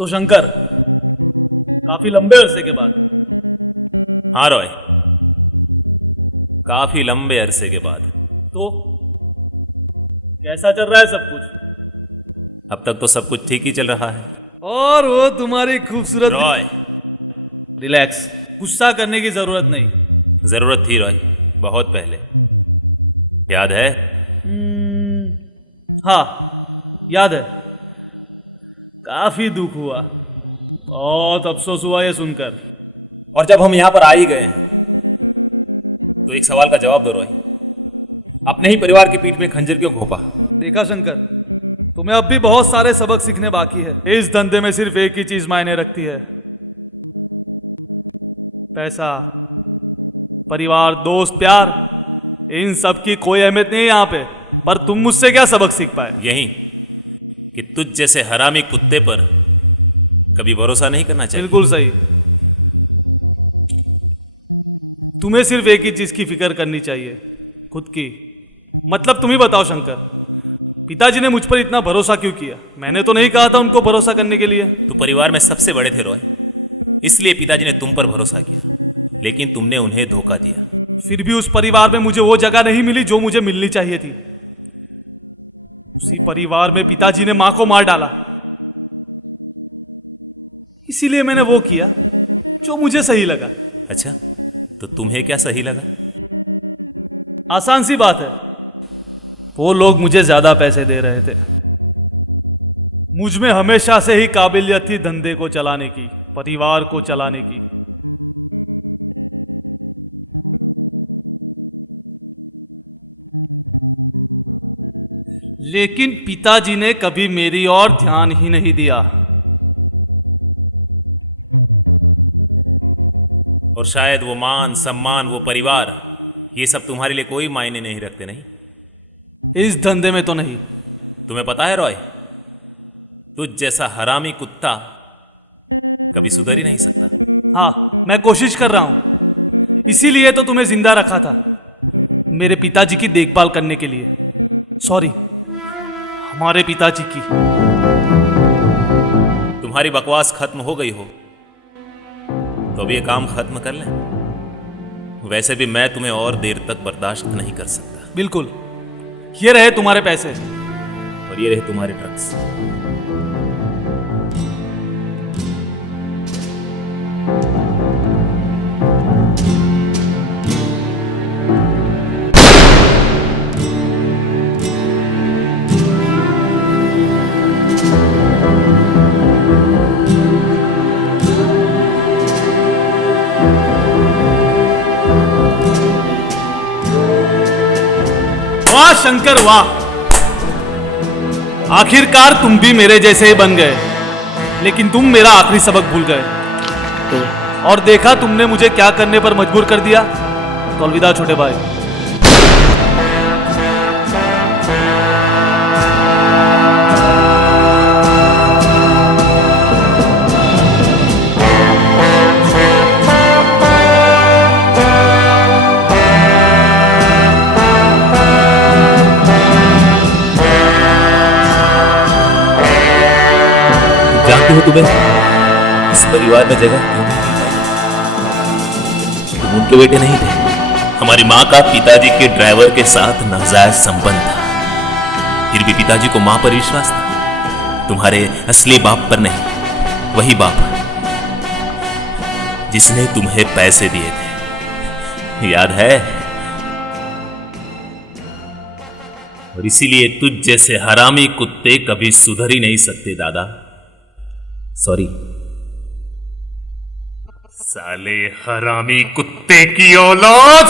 तो शंकर, काफी लंबे अरसे के बाद। हाँ रॉय, काफी लंबे अरसे के बाद। तो कैसा चल रहा है सब कुछ? अब तक तो सब कुछ ठीक ही चल रहा है। और वो तुम्हारी खूबसूरत। रॉय, रिलैक्स, गुस्सा करने की जरूरत नहीं। जरूरत थी रॉय, बहुत पहले। याद है? हाँ, याद है। काफी दुख हुआ, बहुत अफसोस हुआ ये सुनकर। और जब हम यहां पर आ ही गए हैं तो एक सवाल का जवाब दो रॉय, अपने ही परिवार की पीठ में खंजर क्यों घोंपा? देखा शंकर, तुम्हें अब भी बहुत सारे सबक सीखने बाकी है। इस धंधे में सिर्फ एक ही चीज मायने रखती है, पैसा, परिवार, दोस्त, प्यार। इन सब की कोई अहमियत नहीं है यहां पे। पर तुम मुझसे क्या सबक सीख पाए? यही कि तुझ जैसे हरामी कुत्ते पर कभी भरोसा नहीं करना चाहिए। बिल्कुल सही। तुम्हें सिर्फ एक ही चीज की फिक्र करनी चाहिए, खुद की। मतलब तुम ही बताओ शंकर, पिताजी ने मुझ पर इतना भरोसा क्यों किया? मैंने तो नहीं कहा था उनको भरोसा करने के लिए। तुम परिवार में सबसे बड़े थे रॉय, इसलिए पिताजी ने तुम पर भरोसा किया, लेकिन तुमने उन्हें धोखा दिया। फिर भी उस परिवार में मुझे वो जगह नहीं मिली जो मुझे मिलनी चाहिए थी। उसी परिवार में पिताजी ने मां को मार डाला। इसीलिए मैंने वो किया जो मुझे सही लगा। अच्छा, तो तुम्हें क्या सही लगा? आसान सी बात है, वो लोग मुझे ज्यादा पैसे दे रहे थे। मुझ में हमेशा से ही काबिलियत थी धंधे को चलाने की, परिवार को चलाने की। लेकिन पिताजी ने कभी मेरी ओर ध्यान ही नहीं दिया। और शायद वो मान सम्मान, वो परिवार, ये सब तुम्हारे लिए कोई मायने नहीं रखते, नहीं? इस धंधे में तो नहीं। तुम्हें पता है रॉय, तुझ जैसा हरामी कुत्ता कभी सुधर ही नहीं सकता। हाँ, मैं कोशिश कर रहा हूं। इसीलिए तो तुम्हें जिंदा रखा था, मेरे पिताजी की देखभाल करने के लिए। सॉरी, हमारे पिताजी की। तुम्हारी बकवास खत्म हो गई हो तो अब ये काम खत्म कर लें। वैसे भी मैं तुम्हें और देर तक बर्दाश्त नहीं कर सकता। बिल्कुल। ये रहे तुम्हारे पैसे। और ये रहे तुम्हारे ड्रग्स। वाह शंकर वाह, आखिरकार तुम भी मेरे जैसे ही बन गए। लेकिन तुम मेरा आखिरी सबक भूल गए और देखा तुमने मुझे क्या करने पर मजबूर कर दिया। तो अलविदा छोटे भाई। जानते हो तुम्हें इस परिवार में जगह क्यों नहीं दी जाती? तुम उनके बेटे नहीं थे। हमारी माँ का पिताजी के ड्राइवर के साथ नाजायज संबंध था, फिर भी पिताजी को माँ पर विश्वास था। तुम्हारे असली बाप पर नहीं, वही बाप जिसने तुम्हें पैसे दिए थे, याद है? और इसीलिए तुझ जैसे हरामी कुत्ते कभी सुधर ही नहीं सकते दादा। सॉरी। साले हरामी कुत्ते की औलाद।